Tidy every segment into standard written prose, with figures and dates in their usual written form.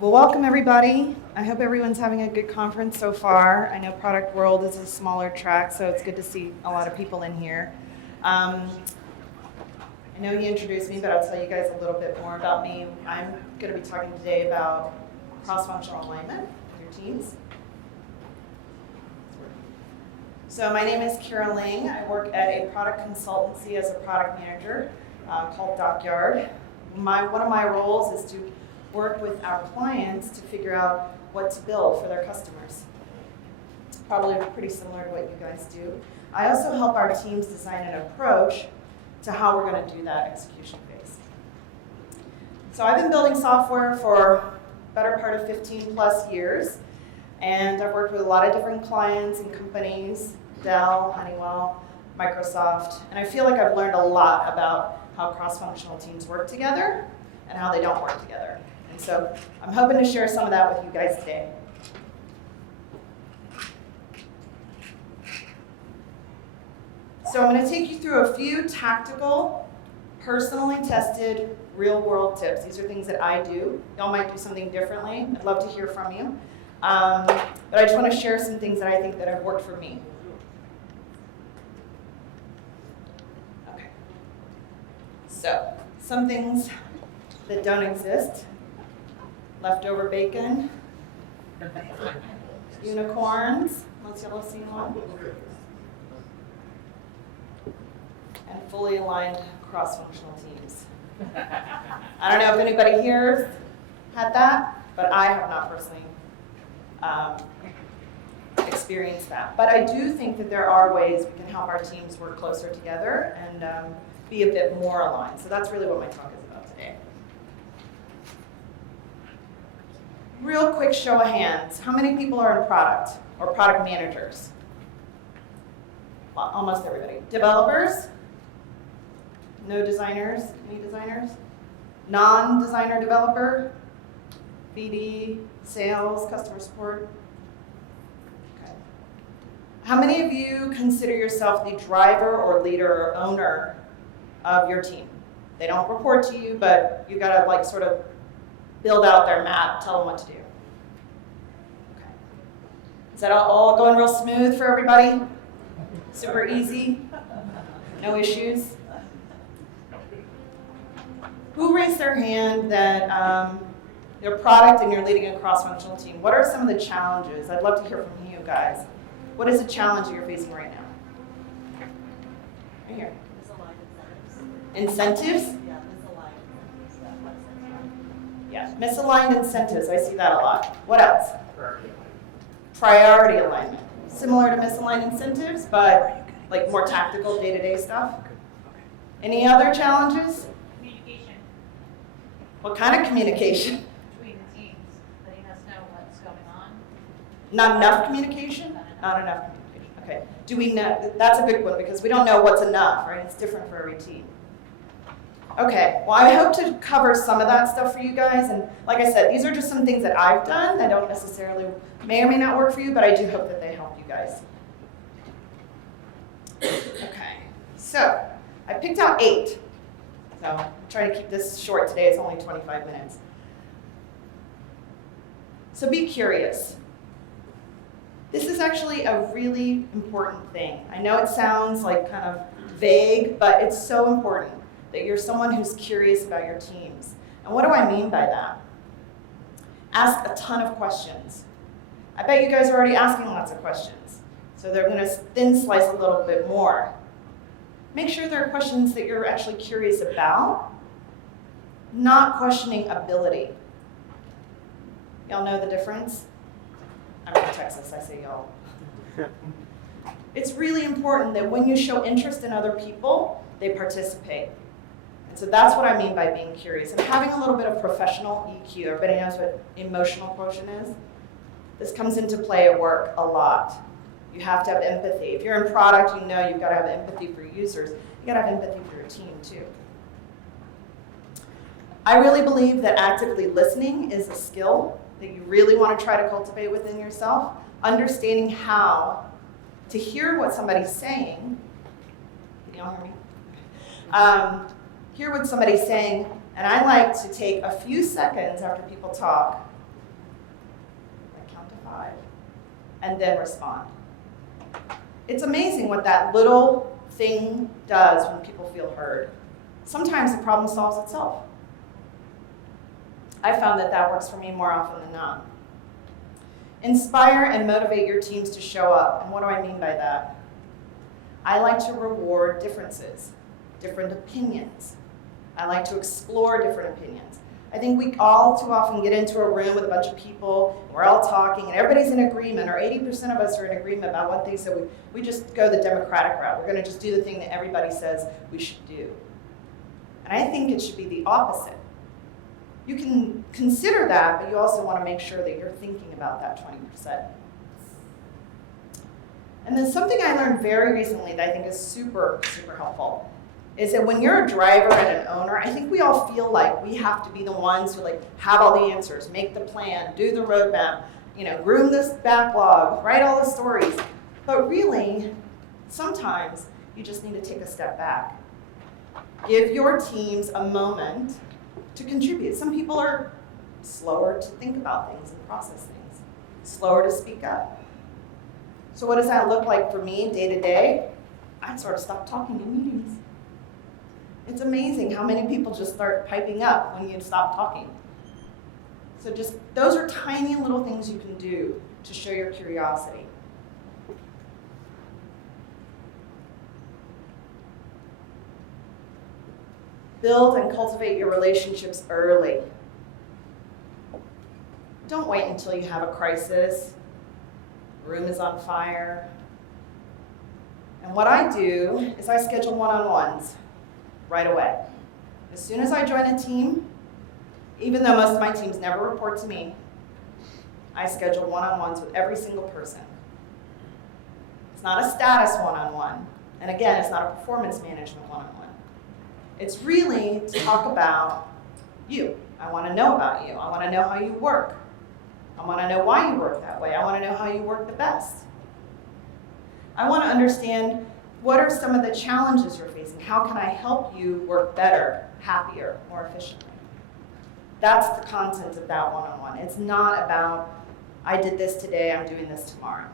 Well, welcome everybody. I hope everyone's having a good conference so far. I know ProductWorld is a smaller track, so it's good to see a lot of people in here. I know you introduced me, but I'll tell you guys a little bit more about me. I'm going to be talking today about cross-functional alignment with your teams. So my name is Kara Ling. I work at a product consultancy as a product manager called DockYard. One of my roles is to work with our clients to figure out what to build for their customers. Probably pretty similar to what you guys do. I also help our teams design an approach to how we're going to do that execution phase. So I've been building software for the better part of 15 plus years, and I've worked with a lot of different clients and companies, Dell, Honeywell, Microsoft, and I feel like I've learned a lot about how cross-functional teams work together and how they don't work together. And so I'm hoping to share some of that with you guys today. So I'm going to take you through a few tactical, personally tested, real-world tips. These are things that I do. Y'all might do something differently. I'd love to hear from you. But I just want to share some things that I think that have worked for me. Okay. So, some things that don't exist. Leftover bacon. Unicorns. Unless y'all have seen one. And fully aligned cross-functional teams. I don't know if anybody here had that, but I have not personally experienced that. But I do think that there are ways we can help our teams work closer together and be a bit more aligned. So that's really what my talk is about today. Real quick show of hands. How many people are in product or product managers? Well, almost everybody. Developers? No designers? Any designers? Non-designer developer? BD, sales, customer support? Okay. How many of you consider yourself the driver or leader or owner of your team? They don't report to you, but you gotta like sort of build out their map, tell them what to do. Okay. Is that all going real smooth for everybody? Super easy? No issues? Who raised their hand that your product and you're leading a cross-functional team? What are some of the challenges? I'd love to hear from you guys. What is the challenge that you're facing right now? Right here. Misaligned incentives. Incentives? Yeah, misaligned incentives. I see that a lot. What else? Priority alignment. Similar to misaligned incentives, but like more tactical day-to-day stuff. Any other challenges? Communication. What kind of communication? Between the teams, letting us know what's going on. Not enough communication? Not enough communication. Okay. Do we know? That's a good one because we don't know what's enough, right? It's different for every team. Okay. Well, I hope to cover some of that stuff for you guys. And like I said, these are just some things that I've done that don't necessarily, may or may not work for you, but I do hope that they help you guys. Okay. So I picked out 8. So I'm trying to keep this short today. It's only 25 minutes. So be curious. This is actually a really important thing. I know it sounds like kind of vague, but it's so important that you're someone who's curious about your teams. And what do I mean by that? Ask a ton of questions. I bet you guys are already asking lots of questions. So they're going to thin slice a little bit more. Make sure there are questions that you're actually curious about, not questioning ability. Y'all know the difference? I'm from Texas, I say y'all. It's really important that when you show interest in other people, they participate. And so that's what I mean by being curious. And having a little bit of professional EQ. Everybody knows what emotional quotient is? This comes into play at work a lot. You have to have empathy. If you're in product, you know you've got to have empathy for users. You've got to have empathy for your team, too. I really believe that actively listening is a skill that you really want to try to cultivate within yourself. Understanding how to hear what somebody's saying. Can y'all hear me? Hear what somebody's saying, and I like to take a few seconds after people talk 5, and then respond. It's amazing what that little thing does when people feel heard. Sometimes the problem solves itself. I found that that works for me more often than not. Inspire and motivate your teams to show up. And what do I mean by that? I like to reward differences, different opinions. I like to explore different opinions. I think we all too often get into a room with a bunch of people, and we're all talking, and everybody's in agreement, or 80% of us are in agreement about one thing, so we just go the democratic route. We're going to just do the thing that everybody says we should do. And I think it should be the opposite. You can consider that, but you also want to make sure that you're thinking about that 20%. And then something I learned very recently that I think is super, super helpful is that when you're a driver and an owner, I think we all feel like we have to be the ones who have all the answers, make the plan, do the roadmap, groom this backlog, write all the stories. But really, sometimes you just need to take a step back. Give your teams a moment to contribute. Some people are slower to think about things and process things, slower to speak up. So what does that look like for me day to day? I'd sort of stop talking in meetings. It's amazing how many people just start piping up when you stop talking. So just those are tiny little things you can do to show your curiosity. Build and cultivate your relationships early. Don't wait until you have a crisis, the room is on fire. And what I do is I schedule one-on-ones right away. As soon as I join a team, even though most of my teams never report to me, I schedule one-on-ones with every single person. It's not a status one-on-one. And again, it's not a performance management one-on-one. It's really to talk about you. I want to know about you. I want to know how you work. I want to know why you work that way. I want to know how you work the best. I want to understand what are some of the challenges you're facing. How can I help you work better, happier, more efficiently? That's the content of that one-on-one. It's not about, I did this today, I'm doing this tomorrow.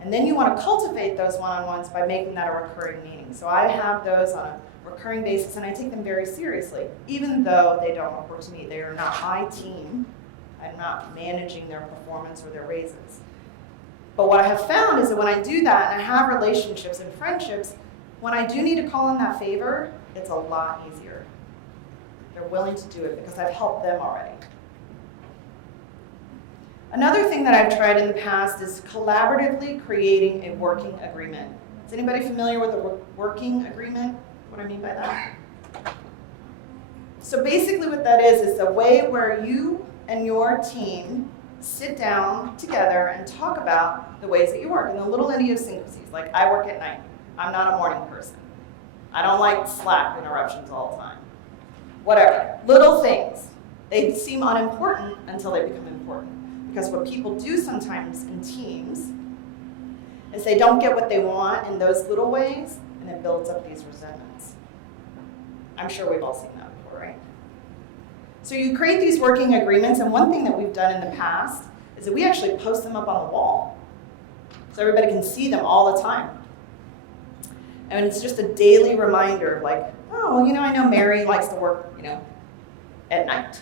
And then you want to cultivate those one-on-ones by making that a recurring meeting. So I have those on a recurring basis, and I take them very seriously, even though they don't report to me. They are not my team. I'm not managing their performance or their raises. But what I have found is that when I do that, and I have relationships and friendships, when I do need to call in that favor, it's a lot easier. They're willing to do it because I've helped them already. Another thing that I've tried in the past is collaboratively creating a working agreement. Is anybody familiar with a working agreement? What I mean by that? So basically what that is a way where you and your team sit down together and talk about the ways that you work and the little idiosyncrasies. Like, I work at night. I'm not a morning person. I don't like Slack interruptions all the time. Whatever. Little things. They seem unimportant until they become important. Because what people do sometimes in teams is they don't get what they want in those little ways, and it builds up these resentments. I'm sure we've all seen that before, right? So you create these working agreements, and one thing that we've done in the past is that we actually post them up on the wall so everybody can see them all the time. And it's just a daily reminder, like, oh, I know Mary likes to work, at night.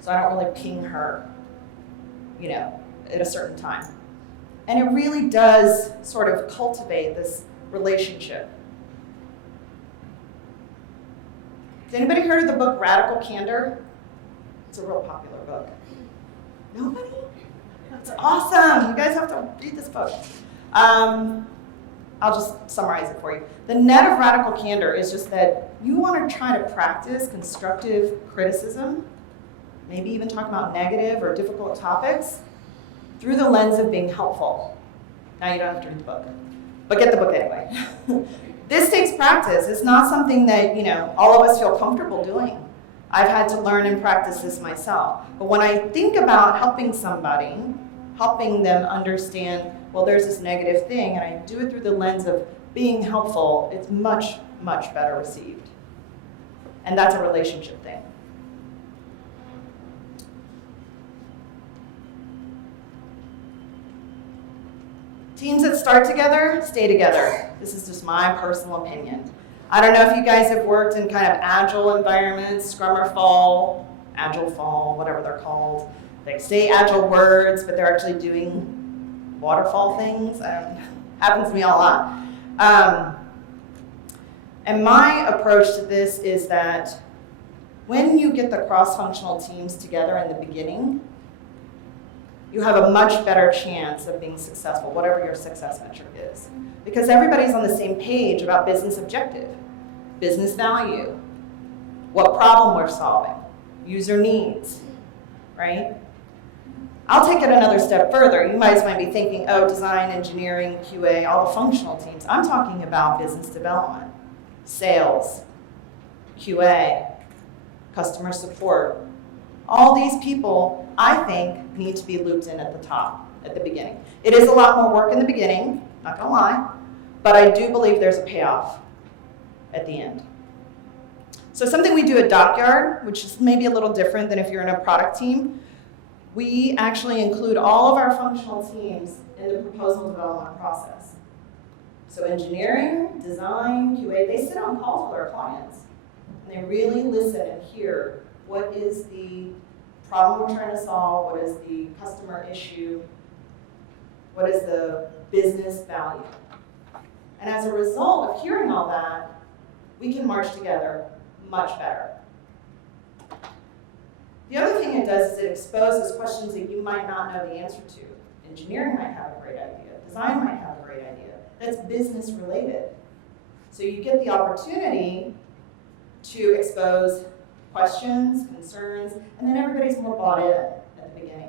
So I don't really ping her, at a certain time. And it really does sort of cultivate this relationship. Has anybody heard of the book Radical Candor? It's a real popular book. Nobody? That's awesome. You guys have to read this book. I'll just summarize it for you. The net of radical candor is just that you want to try to practice constructive criticism, maybe even talk about negative or difficult topics, through the lens of being helpful. Now you don't have to read the book, but get the book anyway. This takes practice. It's not something that, all of us feel comfortable doing. I've had to learn and practice this myself. But when I think about helping somebody, helping them understand, well, there's this negative thing, and I do it through the lens of being helpful, it's much, much better received. And that's a relationship thing. Teams that start together, stay together. This is just my personal opinion. I don't know if you guys have worked in kind of agile environments, Scrum or Fall, Agile Fall, whatever they're called. They say agile words, but they're actually doing waterfall things. Happens to me a lot. And my approach to this is that when you get the cross-functional teams together in the beginning, you have a much better chance of being successful, whatever your success metric is. Because everybody's on the same page about business objective, business value, what problem we're solving, user needs, right? I'll take it another step further. You guys might be thinking, oh, design, engineering, QA, all the functional teams. I'm talking about business development, sales, QA, customer support. All these people, I think, need to be looped in at the top, at the beginning. It is a lot more work in the beginning, not gonna lie, but I do believe there's a payoff at the end. So something we do at DockYard, which is maybe a little different than if you're in a product team, we actually include all of our functional teams in the proposal development process. So engineering, design, QA, they sit on calls with our clients. And they really listen and hear what is the problem we're trying to solve, what is the customer issue, what is the business value. And as a result of hearing all that, we can march together much better. The other thing it does is it exposes questions that you might not know the answer to. Engineering might have a great idea. Design might have a great idea. That's business related. So you get the opportunity to expose questions, concerns, and then everybody's more bought in at the beginning.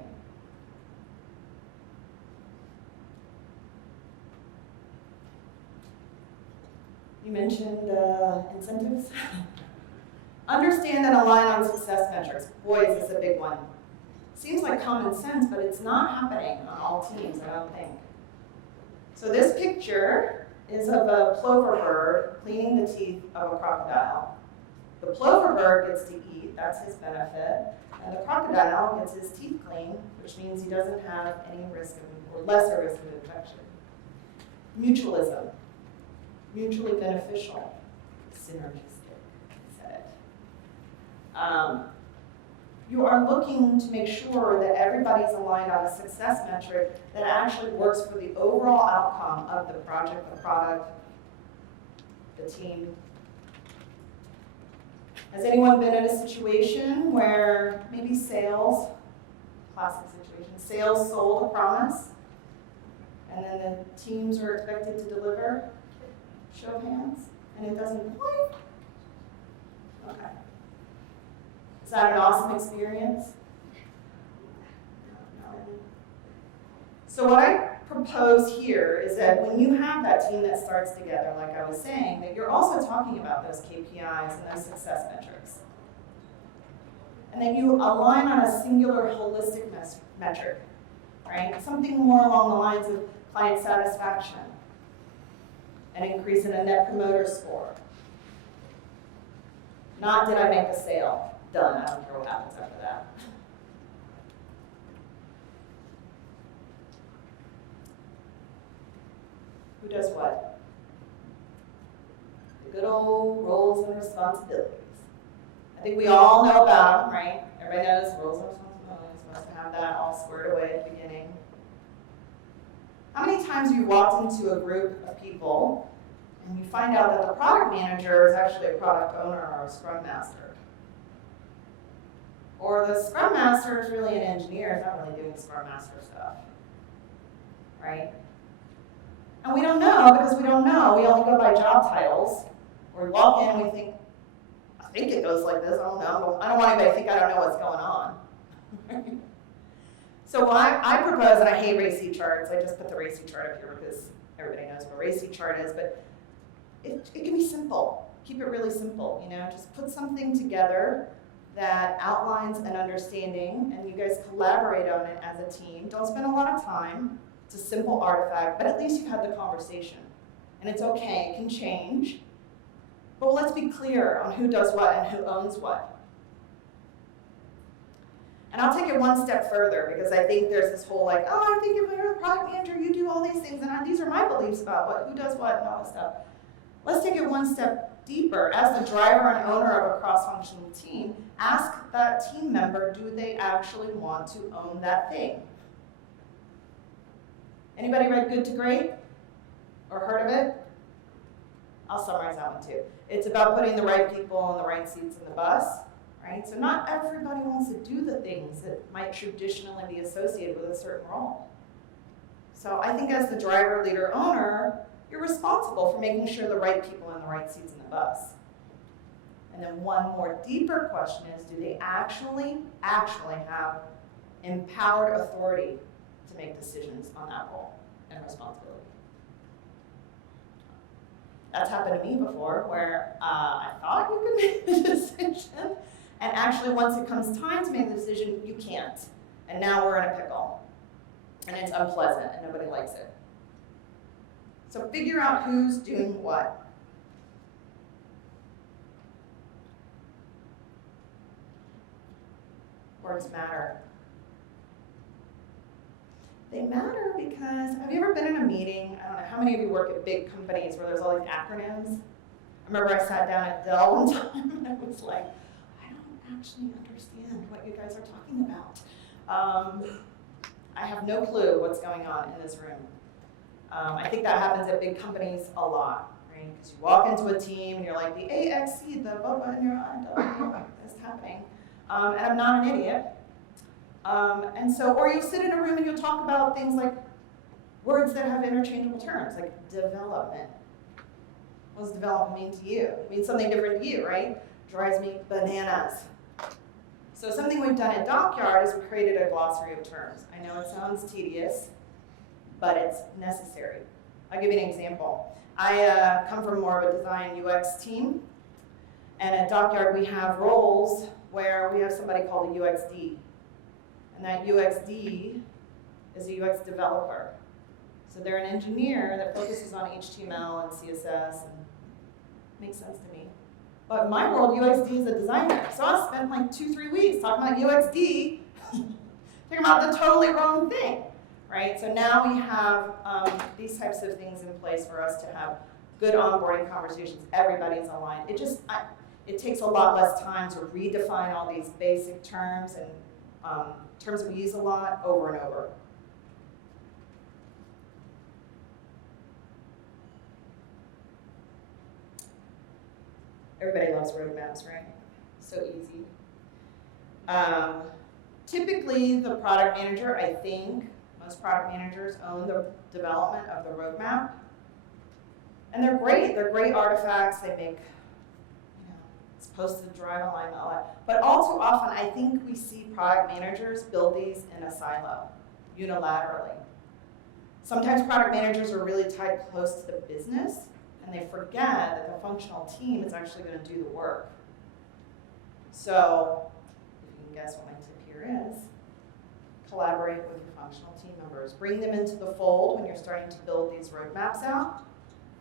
You mentioned incentives. Understand and align on success metrics. Boy, is this a big one. Seems like common sense, but it's not happening on all teams, I don't think. So this picture is of a plover bird cleaning the teeth of a crocodile. The plover bird gets to eat, that's his benefit, and the crocodile gets his teeth clean, which means he doesn't have any risk of, or lesser risk of infection. Mutualism, mutually beneficial, synergistic. You are looking to make sure that everybody's aligned on a success metric that actually works for the overall outcome of the project, the product, the team. Has anyone been in a situation where maybe sales, classic situation, sales sold a promise and then the teams are expected to deliver? Show of hands. And it doesn't quite? Okay. Is that an awesome experience? No. So what I propose here is that when you have that team that starts together, like I was saying, that you're also talking about those KPIs and those success metrics. And then you align on a singular holistic metric, right? Something more along the lines of client satisfaction, an increase in a net promoter score. Not did I make the sale? Done, I don't care what happens after that. Who does what? The good old roles and responsibilities. I think we all know about them, right? Everybody knows roles and responsibilities. Must have that all squared away at the beginning. How many times have you walked into a group of people and you find out that the product manager is actually a product owner or a scrum master? Or the scrum master is really an engineer, is not really doing scrum master stuff, right? And we don't know because we don't know. We only go by job titles. Or we walk in and we think, I think it goes like this, I don't know. I don't want anybody to think I don't know what's going on. So what I propose, and I hate RACI charts, I just put the RACI chart up here because everybody knows what a RACI chart is, but it can be simple. Keep it really simple, you know, just put something together that outlines an understanding and you guys collaborate on it as a team. Don't spend a lot of time. It's a simple artifact, but at least you've had the conversation. And it's okay, it can change. But let's be clear on who does what and who owns what. And I'll take it one step further because I think there's this whole like, oh, I think if you're the product manager, you do all these things, and these are my beliefs about who does what and all this stuff. Let's take it one step deeper. As the driver and owner of a cross-functional team, ask that team member, do they actually want to own that thing? Anybody read Good to Great or heard of it? I'll summarize that one too. It's about putting the right people in the right seats in the bus, right? So not everybody wants to do the things that might traditionally be associated with a certain role. So I think as the driver, leader, owner, you're responsible for making sure the right people are in the right seats in the bus. And then one more deeper question is, do they actually have empowered authority to make decisions on that role and responsibility? That's happened to me before, where I thought you could make the decision, and actually once it comes time to make the decision, you can't. And now we're in a pickle, and it's unpleasant, and nobody likes it. So figure out who's doing what. Words matter. They matter because, have you ever been in a meeting? I don't know, how many of you work at big companies where there's all these acronyms? I remember I sat down at Dell one time and I was like, I don't actually understand what you guys are talking about. I have no clue what's going on in this room. I think that happens at big companies a lot, right? Because you walk into a team and you're like, the AXC, the blah, blah, and you're like, I don't know what is happening. And I'm not an idiot. And so, or you'll sit in a room and you'll talk about things like words that have interchangeable terms, like development. What does development mean to you? It means something different to you, right? Drives me bananas. So something we've done at DockYard is we created a glossary of terms. I know it sounds tedious, but it's necessary. I'll give you an example. I come from more of a design UX team, and at DockYard we have roles where we have somebody called a UXD. And that UXD is a UX developer. So they're an engineer that focuses on HTML and CSS, and makes sense to me. But in my world, UXD is a designer. So I spent like 2-3 weeks talking about UXD, talking about the totally wrong thing, right? So now we have these types of things in place for us to have good onboarding conversations. Everybody's aligned. It takes a lot less time to redefine all these basic terms and terms we use a lot over and over. Everybody loves roadmaps, right? So easy. Typically, the product manager, I think, most product managers own the development of the roadmap. And they're great. They're great artifacts. They make, it's posted to drive alignment, all that. But all too often, I think we see product managers build these in a silo, unilaterally. Sometimes product managers are really tied close to the business, and they forget that the functional team is actually going to do the work. So, if you can guess what my tip here is, collaborate with your functional team members. Bring them into the fold when you're starting to build these roadmaps out.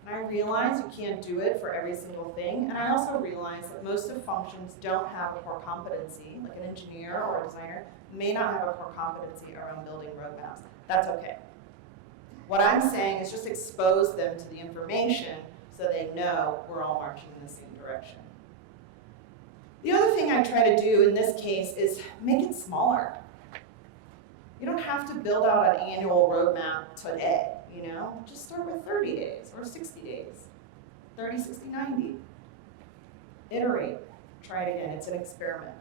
And I realize you can't do it for every single thing, and I also realize that most of functions don't have a core competency, like an engineer or a designer may not have a core competency around building roadmaps. That's okay. What I'm saying is just expose them to the information so they know we're all marching in the same direction. The other thing I try to do in this case is make it smaller. You don't have to build out an annual roadmap today, Just start with 30 days or 60 days, 30, 60, 90. Iterate, try it again, it's an experiment.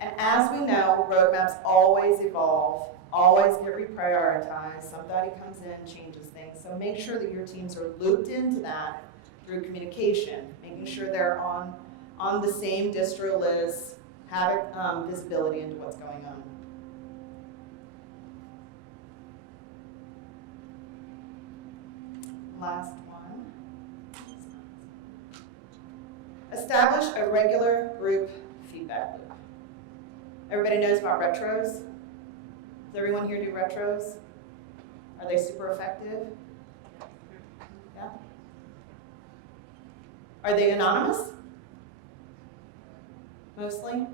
And as we know, roadmaps always evolve, always get reprioritized. Somebody comes in, changes things. So make sure that your teams are looped into that through communication, making sure they're on the same distro list, have visibility into what's going on. Last one. Establish a regular group feedback loop. Everybody knows about retros? Does everyone here do retros? Are they super effective? Yeah? Are they anonymous? Mostly?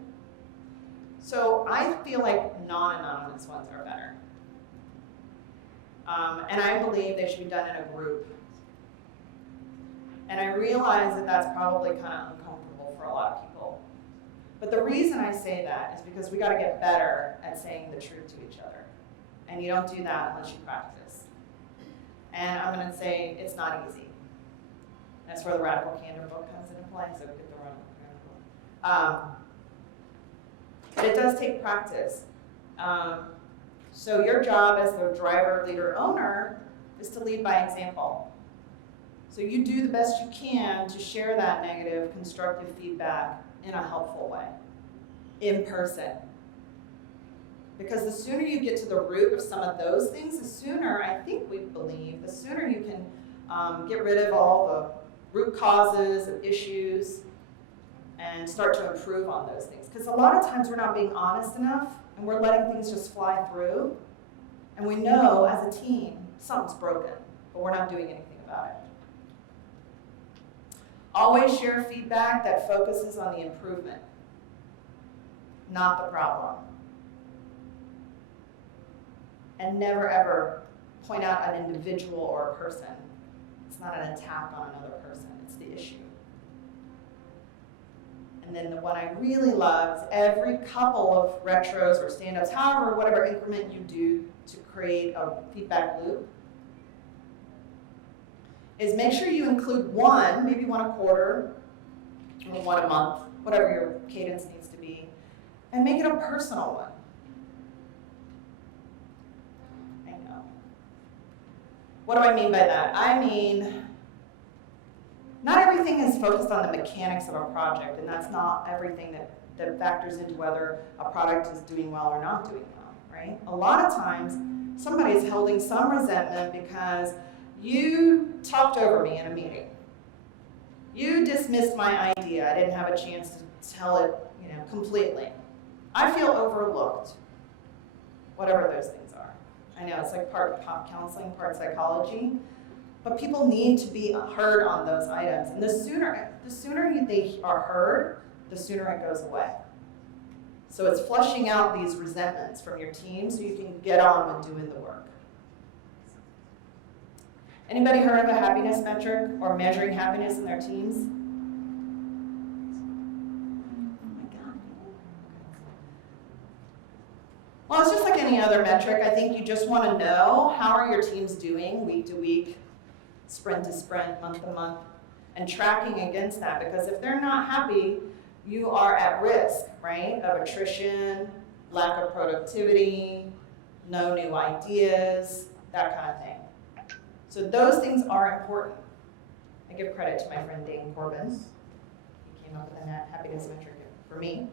So I feel like non-anonymous ones are better. And I believe they should be done in a group. And I realize that that's probably kind of uncomfortable for a lot of people. But the reason I say that is because we got to get better at saying the truth to each other. And you don't do that unless you practice. And I'm going to say it's not easy. That's where the Radical Candor book comes into play, so we get the Radical. But it does take practice. So your job as the driver, leader, owner is to lead by example. So you do the best you can to share that negative, constructive feedback in a helpful way, in person. Because the sooner you get to the root of some of those things, the sooner, I think we believe, the sooner you can get rid of all the root causes and issues and start to improve on those things. Because a lot of times we're not being honest enough and we're letting things just fly through. And we know as a team, something's broken, but we're not doing anything about it. Always share feedback that focuses on the improvement, not the problem. And never ever point out an individual or a person. It's not an attack on another person, it's the issue. And then the one I really love is every couple of retros or stand-ups, however, whatever increment you do to create a feedback loop, is make sure you include one, maybe one a quarter, or one a month, whatever your cadence needs to be, and make it a personal one. I know. What do I mean by that? I mean, not everything is focused on the mechanics of a project, and that's not everything that factors into whether a product is doing well or not doing well, right? A lot of times, somebody's holding some resentment because you talked over me in a meeting. You dismissed my idea. I didn't have a chance to tell it, completely. I feel overlooked, whatever those things are. I know it's like part pop counseling, part psychology, but people need to be heard on those items. And the sooner they are heard, the sooner it goes away. So it's flushing out these resentments from your team so you can get on with doing the work. Anybody heard of a happiness metric or measuring happiness in their teams? Oh my God. Well, it's just like any other metric. I think you just want to know how are your teams doing week to week, sprint to sprint, month to month, and tracking against that. Because if they're not happy, you are at risk, right, of attrition, lack of productivity, no new ideas, that kind of thing. So those things are important. I give credit to my friend Dane Corbin. He came up with a happiness metric for me.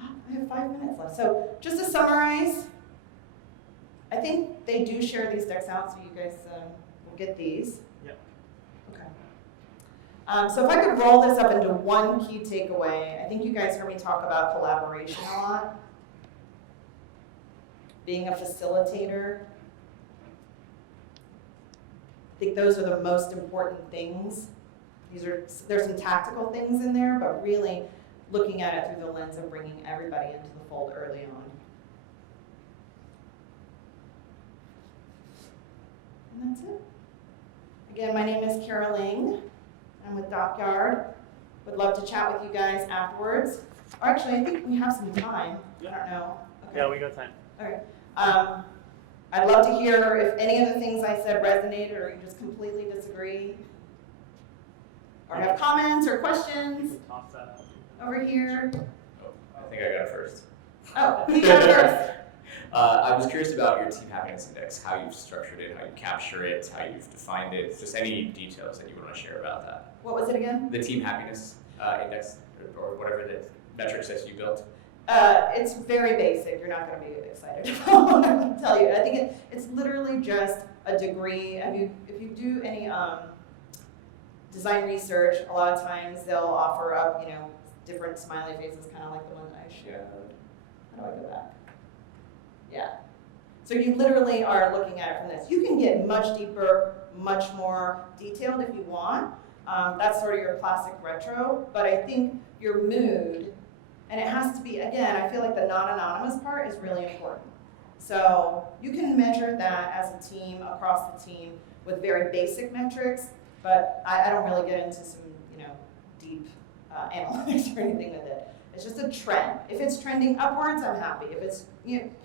I have 5 minutes left. So just to summarize, I think they do share these decks out, so you guys will get these. Yep. Okay. So if I could roll this up into one key takeaway, I think you guys heard me talk about collaboration a lot. Being a facilitator. I think those are the most important things. There's some tactical things in there, but really looking at it through the lens of bringing everybody into the fold early on. And that's it. Again, my name is Kara Ling. I'm with DockYard. Would love to chat with you guys afterwards. Or actually, I think we have some time. I don't know. Okay. Yeah, we got time. All right. I'd love to hear if any of the things I said resonated or you just completely disagree. Or have comments or questions. Toss that out. Over here. Oh, I think I got it first. Oh, you got it first. I was curious about your Team Happiness Index, how you've structured it, how you capture it, how you've defined it, just any details that you want to share about that. What was it again? The Team Happiness Index, or whatever the metrics that you built. It's very basic. You're not going to be excited about what I'm going to tell you. I think it's literally just a degree. If you do any design research, a lot of times they'll offer up, different smiley faces, kind of like the one that I showed. How do I go back? Yeah. So you literally are looking at it from this. You can get much deeper, much more detailed if you want. That's sort of your classic retro, but I think your mood, and it has to be, again, I feel like the non-anonymous part is really important. So you can measure that as a team, across the team, with very basic metrics, but I don't really get into some, deep analytics or anything with it. It's just a trend. If it's trending upwards, I'm happy. If it's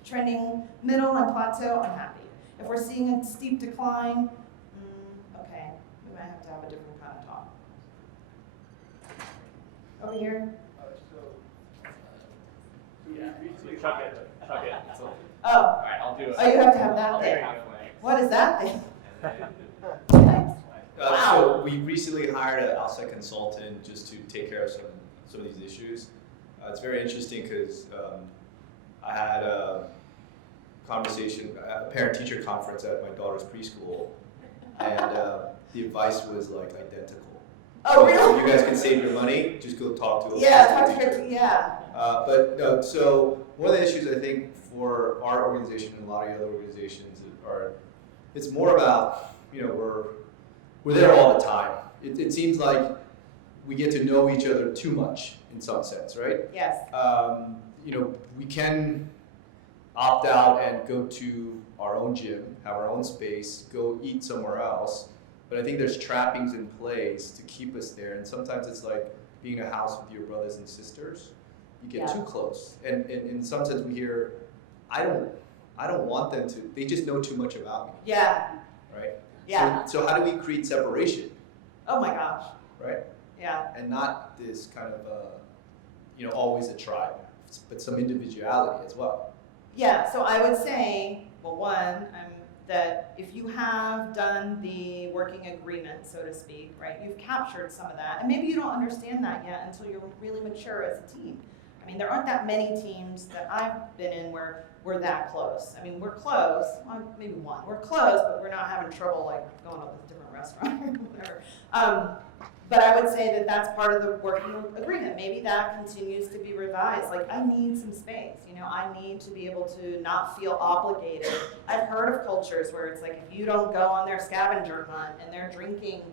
trending middle and plateau, I'm happy. If we're seeing a steep decline, okay, we might have to have a different kind of talk. Over here. Chuck it. Oh. All right, I'll do it. Oh, you have to have that I'll thing. do it. What is that thing? So we recently hired an outside consultant just to take care of some of these issues. It's very interesting because I had a conversation, a parent-teacher conference at my daughter's preschool, and the advice was like identical. Oh, So really? you guys can save your money, just go talk to a Yeah, preschool talk to teacher. your, yeah. But no, so one of the issues I think for our organization and a lot of the other organizations are, it's more about, we're there all the time. It seems like we get to know each other too much in some sense, right? Yes. We can opt out and go to our own gym, have our own space, go eat somewhere else. But I think there's trappings in place to keep us there. And sometimes it's like being in a house with your brothers and sisters. You get Yeah. too close. And in some sense we hear, I don't want them to, they just know too much about me, Yeah. right? Yeah. So how do we create separation, Oh my gosh. right? Yeah. And not this kind of, always a tribe, but some individuality as well. Yeah. So I would say, well, one, that if you have done the working agreement, so to speak, right, you've captured some of that, and maybe you don't understand that yet until you're really mature as a team. I mean, there aren't that many teams that I've been in where we're that close. I mean, we're close, well, maybe one. We're close, but we're not having trouble like going to a different restaurant or whatever. But I would say that that's part of the working agreement. Maybe that continues to be revised. Like, I need some space. I need to be able to not feel obligated. I've heard of cultures where it's like if you don't go on their scavenger hunt and they're drinking,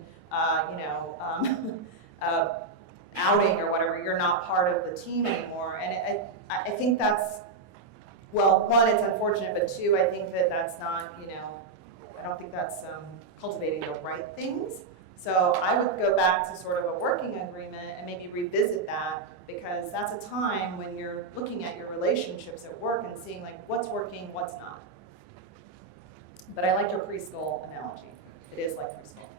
outing or whatever, you're not part of the team anymore. And I think that's, well, one, it's unfortunate, but two, I think that that's not, I don't think that's cultivating the right things. So I would go back to sort of a working agreement and maybe revisit that, because that's a time when you're looking at your relationships at work and seeing like what's working, what's not. But I like your preschool analogy. It is like preschool.